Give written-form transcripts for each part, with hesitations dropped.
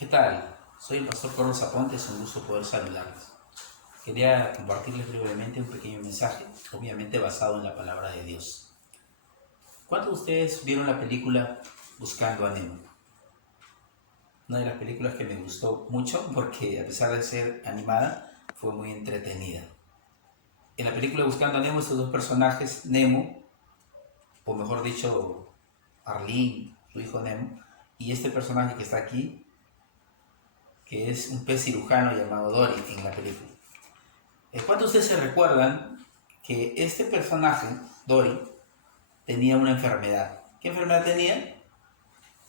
¿Qué tal? Soy el pastor Carlos Aponte, es un gusto poder saludarles. Quería compartirles brevemente un pequeño mensaje, obviamente basado en la palabra de Dios. ¿Cuántos de ustedes vieron la película Buscando a Nemo? Una de las películas que me gustó mucho porque a pesar de ser animada, fue muy entretenida. En la película Buscando a Nemo, estos dos personajes, Nemo, o mejor dicho, Arlene, su hijo Nemo, y este personaje que está aquí, que es un pez cirujano llamado Dory en la película. ¿Cuántos de ustedes se recuerdan que este personaje, Dory, tenía una enfermedad? ¿Qué enfermedad tenía?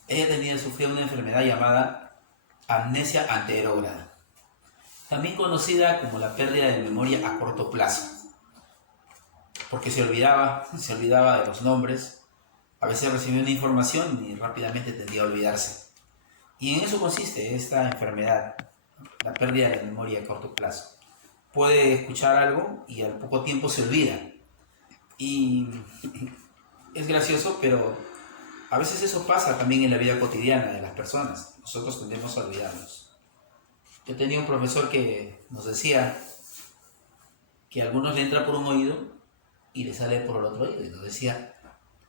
Ella sufría una enfermedad llamada amnesia anterógrada, también conocida como la pérdida de memoria a corto plazo, porque se olvidaba de los nombres, a veces recibía una información y rápidamente tendía a olvidarse. Y en eso consiste esta enfermedad, la pérdida de la memoria a corto plazo. Puede escuchar algo y al poco tiempo se olvida. Y es gracioso, pero a veces eso pasa también en la vida cotidiana de las personas. Nosotros tendemos a olvidarnos. Yo tenía un profesor que nos decía que a algunos le entra por un oído y le sale por el otro oído. Y nos decía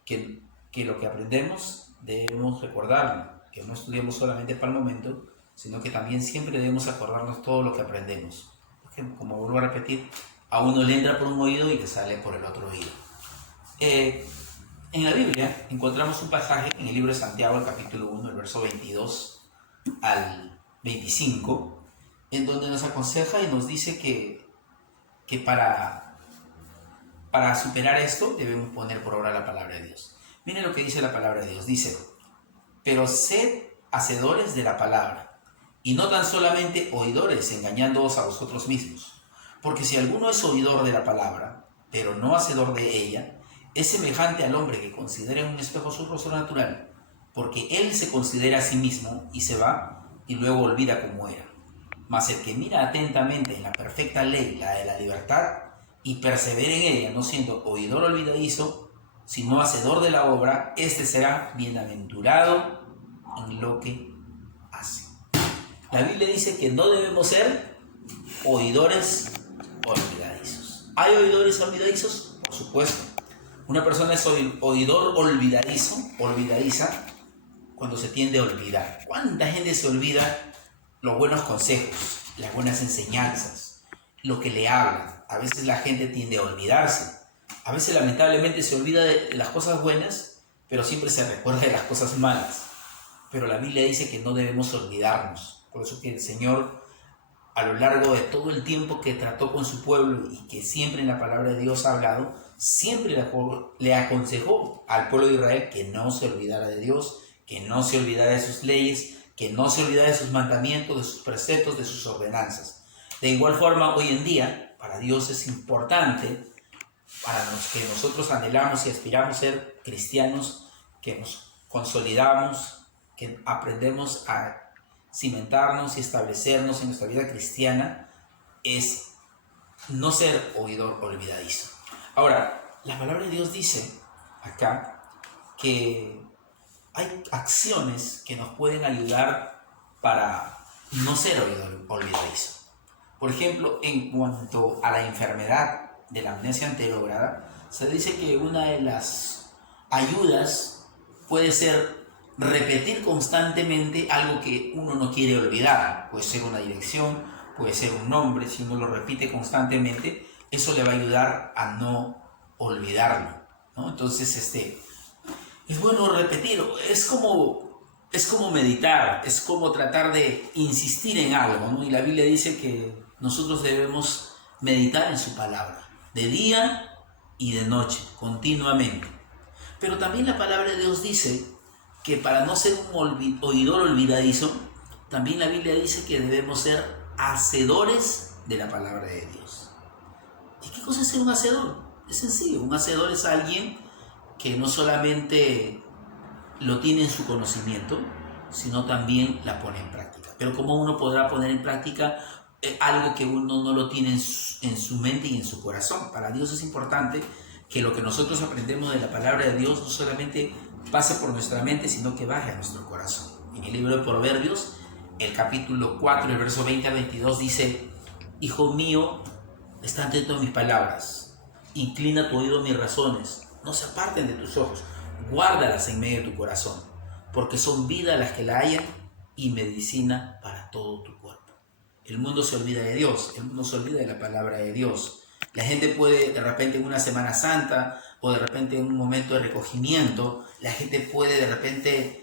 que lo que aprendemos debemos recordarlo, que no estudiamos solamente para el momento, sino que también siempre debemos acordarnos todo lo que aprendemos. Porque, como vuelvo a repetir, a uno le entra por un oído y le sale por el otro oído. En la Biblia encontramos un pasaje en el libro de Santiago, el capítulo 1, el verso 22 al 25, en donde nos aconseja y nos dice que para superar esto debemos poner por obra la palabra de Dios. Miren lo que dice la palabra de Dios. Dice: pero sed hacedores de la palabra, y no tan solamente oidores, engañándoos a vosotros mismos. Porque si alguno es oidor de la palabra, pero no hacedor de ella, es semejante al hombre que considera en un espejo su rostro natural, porque él se considera a sí mismo y se va, y luego olvida cómo era. Mas el que mira atentamente en la perfecta ley, la de la libertad, y persevera en ella, no siendo oidor olvidadizo, sino hacedor de la obra, este será bienaventurado en lo que hace. La Biblia dice que no debemos ser oidores olvidadizos. ¿Hay oidores olvidadizos? Por supuesto. Una persona es oidor olvidadiza, cuando se tiende a olvidar. ¿Cuánta gente se olvida los buenos consejos, las buenas enseñanzas, lo que le hablan? A veces la gente tiende a olvidarse. A veces lamentablemente se olvida de las cosas buenas, pero siempre se recuerda de las cosas malas. Pero la Biblia dice que no debemos olvidarnos. Por eso que el Señor, a lo largo de todo el tiempo que trató con su pueblo y que siempre en la palabra de Dios ha hablado, siempre le aconsejó al pueblo de Israel que no se olvidara de Dios, que no se olvidara de sus leyes, que no se olvidara de sus mandamientos, de sus preceptos, de sus ordenanzas. De igual forma, hoy en día, para Dios es importante, para los que nosotros anhelamos y aspiramos a ser cristianos, que nos consolidamos, que aprendemos a cimentarnos y establecernos en nuestra vida cristiana, es no ser oidor olvidadizo. Ahora, la palabra de Dios dice acá que hay acciones que nos pueden ayudar para no ser oidor olvidadizo. Por ejemplo, en cuanto a la enfermedad de la amnesia anterógrada, se dice que una de las ayudas puede ser repetir constantemente algo que uno no quiere olvidar. Puede ser una dirección, puede ser un nombre. Si uno lo repite constantemente, eso le va a ayudar a no olvidarlo, ¿no? Entonces, es bueno repetir. Es como meditar, es como tratar de insistir en algo, ¿no? Y la Biblia dice que nosotros debemos meditar en su palabra, de día y de noche, continuamente. Pero también la palabra de Dios dice que para no ser un oidor olvidadizo, también la Biblia dice que debemos ser hacedores de la palabra de Dios. ¿Y qué cosa es ser un hacedor? Es sencillo, un hacedor es alguien que no solamente lo tiene en su conocimiento, sino también la pone en práctica. Pero ¿cómo uno podrá poner en práctica algo que uno no lo tiene en su mente y en su corazón? Para Dios es importante que lo que nosotros aprendemos de la palabra de Dios no solamente pase por nuestra mente, sino que baje a nuestro corazón. En el libro de Proverbios, el capítulo 4, el verso 20 al 22 dice: Hijo mío, están dentro de mis palabras, inclina tu oído a mis razones, no se aparten de tus ojos, guárdalas en medio de tu corazón, porque son vida las que la hallan y medicina para todo tu cuerpo. El mundo se olvida de Dios, el mundo se olvida de la palabra de Dios. La gente puede de repente en una Semana Santa o de repente en un momento de recogimiento, la gente puede de repente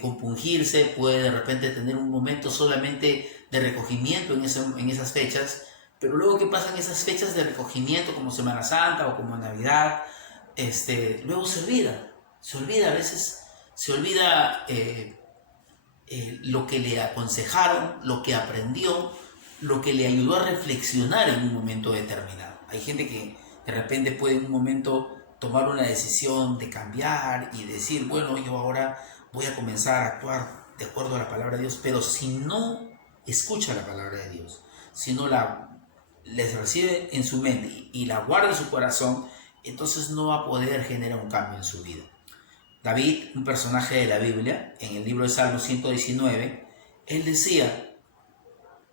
compungirse, puede de repente tener un momento solamente de recogimiento en esas fechas, pero luego ¿qué pasa en esas fechas de recogimiento como Semana Santa o como Navidad? Luego se olvida a veces, se olvida lo que le aconsejaron, lo que aprendió, lo que le ayudó a reflexionar en un momento determinado. Hay gente que de repente puede en un momento tomar una decisión de cambiar y decir, bueno, yo ahora voy a comenzar a actuar de acuerdo a la palabra de Dios, pero si no escucha la palabra de Dios, si no les recibe en su mente y la guarda en su corazón, entonces no va a poder generar un cambio en su vida. David, un personaje de la Biblia, en el libro de Salmos 119, él decía: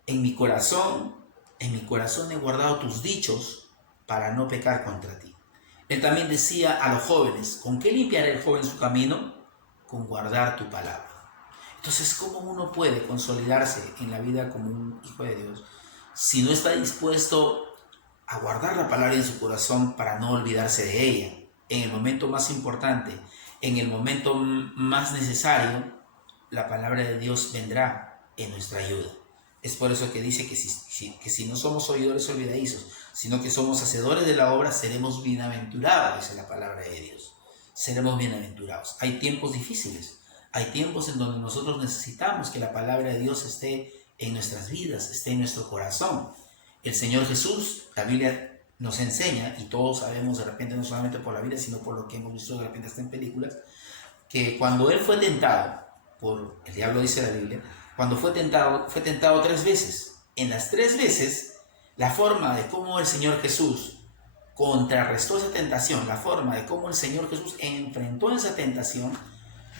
en mi corazón he guardado tus dichos para no pecar contra ti. Él también decía a los jóvenes: ¿con qué limpiará el joven su camino? Con guardar tu palabra. Entonces, ¿cómo uno puede consolidarse en la vida como un hijo de Dios si no está dispuesto a guardar la palabra en su corazón para no olvidarse de ella? En el momento más importante, en el momento más necesario, la palabra de Dios vendrá en nuestra ayuda. Es por eso que dice que si no somos oidores olvidadizos, sino que somos hacedores de la obra, seremos bienaventurados, dice la palabra de Dios. Seremos bienaventurados. Hay tiempos difíciles, hay tiempos en donde nosotros necesitamos que la palabra de Dios esté en nuestras vidas, esté en nuestro corazón. El Señor Jesús, la Biblia nos enseña, y todos sabemos de repente, no solamente por la Biblia, sino por lo que hemos visto de repente hasta en películas, que cuando Él fue tentado, por el diablo dice la Biblia, cuando fue tentado 3 veces. En las 3 veces, la forma de cómo el Señor Jesús contrarrestó esa tentación, la forma de cómo el Señor Jesús enfrentó esa tentación,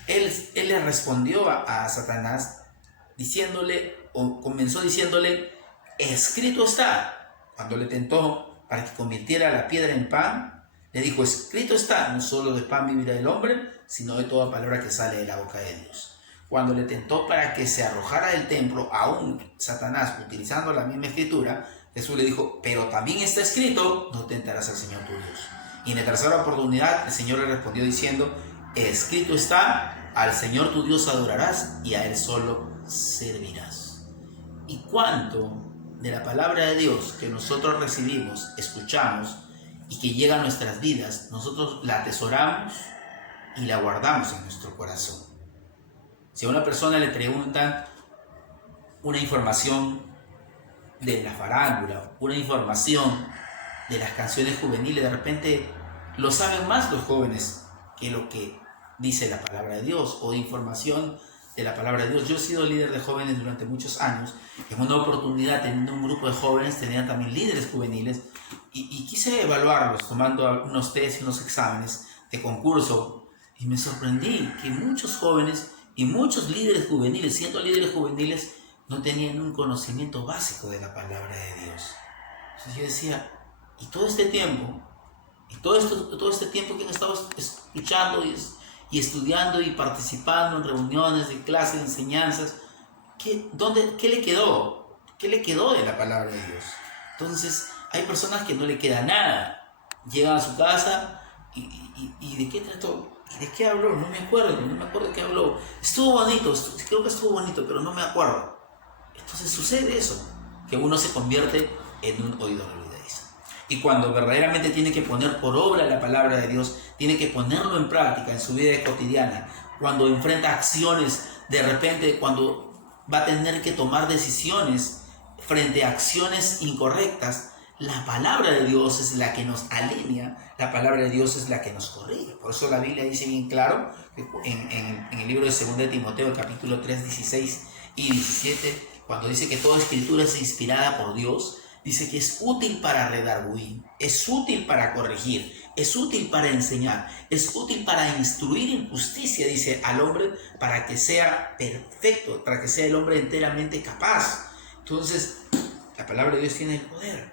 Él le respondió a Satanás comenzó diciéndole: escrito está. Cuando le tentó para que convirtiera la piedra en pan, le dijo: escrito está, no solo de pan vivirá el hombre, sino de toda palabra que sale de la boca de Dios. Cuando le tentó para que se arrojara del templo, aún Satanás, utilizando la misma escritura, Jesús le dijo: pero también está escrito, no tentarás al Señor tu Dios. Y en la tercera oportunidad, el Señor le respondió diciendo: escrito está, al Señor tu Dios adorarás y a Él solo servirás. ¿Y cuánto de la palabra de Dios que nosotros recibimos, escuchamos y que llega a nuestras vidas, nosotros la atesoramos y la guardamos en nuestro corazón? Si a una persona le preguntan una información de la farándula, una información de las canciones juveniles, de repente lo saben más los jóvenes que lo que dice la palabra de Dios, o de información de la palabra de Dios. Yo he sido líder de jóvenes durante muchos años. En una oportunidad, teniendo un grupo de jóvenes, tenía también líderes juveniles y quise evaluarlos tomando unos test y unos exámenes de concurso, y me sorprendí que muchos jóvenes y muchos líderes juveniles, siendo líderes juveniles, no tenían un conocimiento básico de la palabra de Dios. Entonces yo decía, y todo este tiempo, todo este tiempo que han estado escuchando y estudiando y participando en reuniones, de clases, de enseñanzas, ¿qué le quedó? ¿Qué le quedó de la palabra de Dios? Entonces, hay personas que no le queda nada. Llegan a su casa y ¿de qué trató? ¿De qué habló? No me acuerdo de qué habló. Estuvo bonito, creo que estuvo bonito, pero no me acuerdo. Entonces sucede eso, que uno se convierte en un oidor olvidadizo. Y cuando verdaderamente tiene que poner por obra la palabra de Dios, tiene que ponerlo en práctica en su vida cotidiana, cuando enfrenta acciones, de repente cuando va a tener que tomar decisiones frente a acciones incorrectas, la palabra de Dios es la que nos alinea, la palabra de Dios es la que nos corrige. Por eso la Biblia dice bien claro, en el libro de 2 de Timoteo, capítulo 3, 16 y 17, cuando dice que toda escritura es inspirada por Dios, Dice que es útil para redarguir, es útil para corregir, es útil para enseñar, es útil para instruir en justicia, dice al hombre, para que sea perfecto, para que sea el hombre enteramente capaz. Entonces, la palabra de Dios tiene el poder.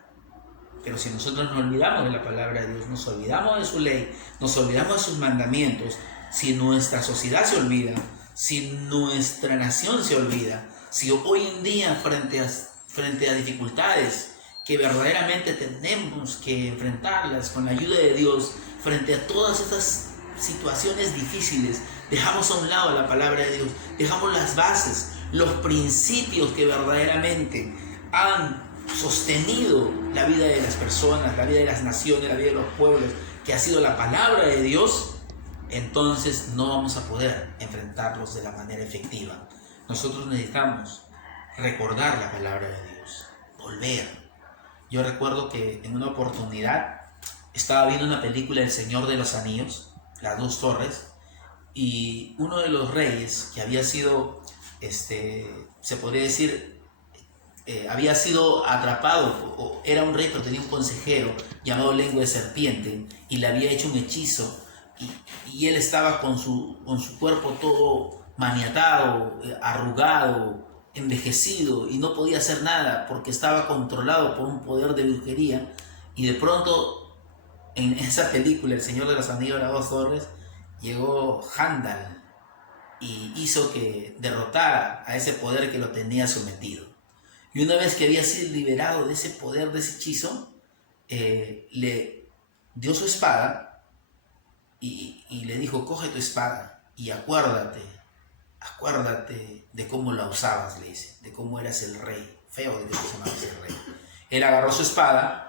Pero si nosotros nos olvidamos de la palabra de Dios, nos olvidamos de su ley, nos olvidamos de sus mandamientos, si nuestra sociedad se olvida, si nuestra nación se olvida, si hoy en día frente a dificultades que verdaderamente tenemos que enfrentarlas con la ayuda de Dios, frente a todas estas situaciones difíciles, dejamos a un lado la palabra de Dios, dejamos las bases, los principios que verdaderamente han sostenido la vida de las personas, la vida de las naciones, la vida de los pueblos, que ha sido la palabra de Dios, entonces no vamos a poder enfrentarlos de la manera efectiva. Nosotros necesitamos recordar la palabra de Dios, volver. Yo recuerdo que en una oportunidad estaba viendo una película El Señor de los Anillos, Las Dos Torres, y uno de los reyes que había sido, se podría decir, había sido atrapado, o era un rey pero tenía un consejero llamado Lengua de Serpiente y le había hecho un hechizo y él estaba con su cuerpo todo maniatado, arrugado, envejecido y no podía hacer nada porque estaba controlado por un poder de brujería. Y de pronto en esa película El Señor de los Anillos, Las Dos Torres, llegó Gandalf y hizo que derrotara a ese poder que lo tenía sometido. Y una vez que había sido liberado de ese poder, de ese hechizo, le dio su espada y le dijo: coge tu espada y acuérdate de cómo la usabas, le dice, de cómo eras el rey, feo de que te llamabas el rey. Él agarró su espada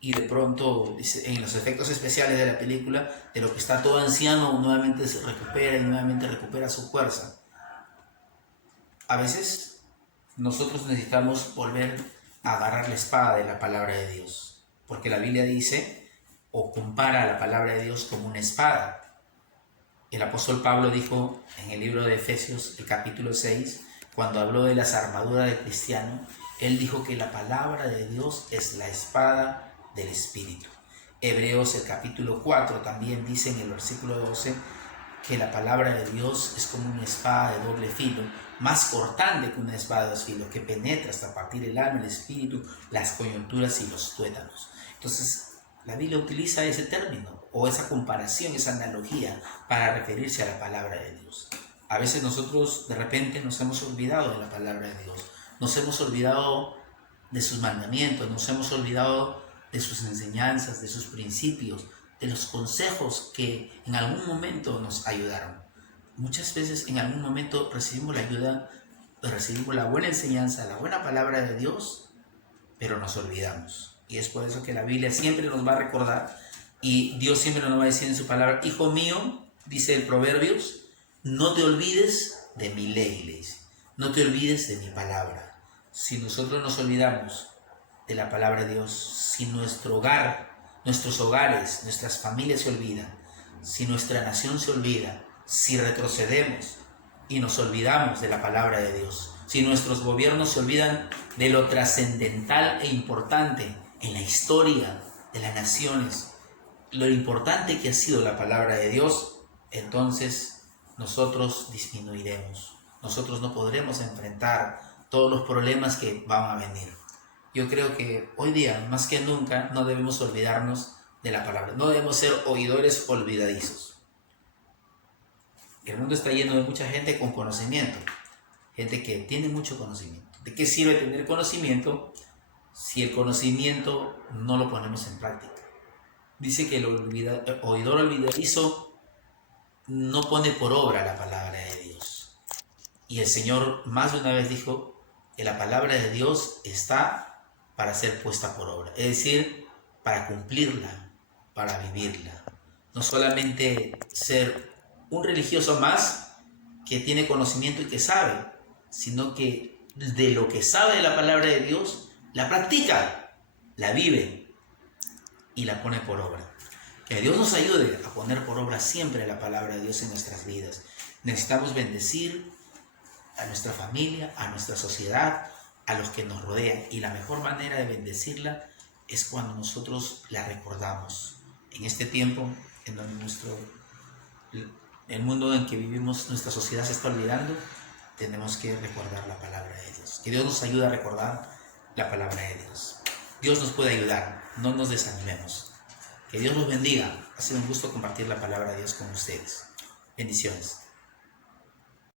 y de pronto, dice, en los efectos especiales de la película, de lo que está todo anciano, nuevamente se recupera y nuevamente recupera su fuerza. A veces nosotros necesitamos volver a agarrar la espada de la palabra de Dios, porque la Biblia dice o compara la palabra de Dios como una espada. El apóstol Pablo dijo en el libro de Efesios, el capítulo 6, cuando habló de las armaduras del cristiano, él dijo que la palabra de Dios es la espada del Espíritu. Hebreos, el capítulo 4, también dice en el versículo 12 que la palabra de Dios es como una espada de doble filo, más cortante que una espada de dos filos, que penetra hasta partir el alma, el espíritu, las coyunturas y los tuétanos. Entonces, la Biblia utiliza ese término, o esa comparación, esa analogía, para referirse a la palabra de Dios. A veces nosotros de repente nos hemos olvidado de la palabra de Dios, nos hemos olvidado de sus mandamientos, nos hemos olvidado de sus enseñanzas, de sus principios, de los consejos que en algún momento nos ayudaron. Muchas veces en algún momento recibimos la ayuda, recibimos la buena enseñanza, la buena palabra de Dios, pero nos olvidamos. Y es por eso que la Biblia siempre nos va a recordar, y Dios siempre nos va a decir en su palabra: hijo mío, dice el Proverbios, no te olvides de mi ley, le dice, no te olvides de mi palabra. Si nosotros nos olvidamos de la palabra de Dios, si nuestro hogar, nuestros hogares, nuestras familias se olvidan, si nuestra nación se olvida, si retrocedemos y nos olvidamos de la palabra de Dios, si nuestros gobiernos se olvidan de lo trascendental e importante en la historia de las naciones, lo importante que ha sido la palabra de Dios, entonces nosotros disminuiremos. Nosotros no podremos enfrentar todos los problemas que van a venir. Yo creo que hoy día, más que nunca, no debemos olvidarnos de la palabra. No debemos ser oidores olvidadizos. El mundo está lleno de mucha gente con conocimiento, gente que tiene mucho conocimiento. ¿De qué sirve tener conocimiento si el conocimiento no lo ponemos en práctica? Dice que el oidor olvidadizo no pone por obra la palabra de Dios. Y el Señor más de una vez dijo que la palabra de Dios está para ser puesta por obra, es decir, para cumplirla, para vivirla. No solamente ser un religioso más que tiene conocimiento y que sabe, sino que de lo que sabe de la palabra de Dios, la practica, la vive y la pone por obra. Que Dios nos ayude a poner por obra siempre la palabra de Dios en nuestras vidas. Necesitamos bendecir a nuestra familia, a nuestra sociedad, a los que nos rodean, y la mejor manera de bendecirla es cuando nosotros la recordamos. En este tiempo en donde el mundo en que vivimos, nuestra sociedad se está olvidando, tenemos que recordar la palabra de Dios. Que Dios nos ayude a recordar la palabra de Dios. Dios nos puede ayudar, no nos desanimemos. Que Dios nos bendiga. Ha sido un gusto compartir la palabra de Dios con ustedes. Bendiciones.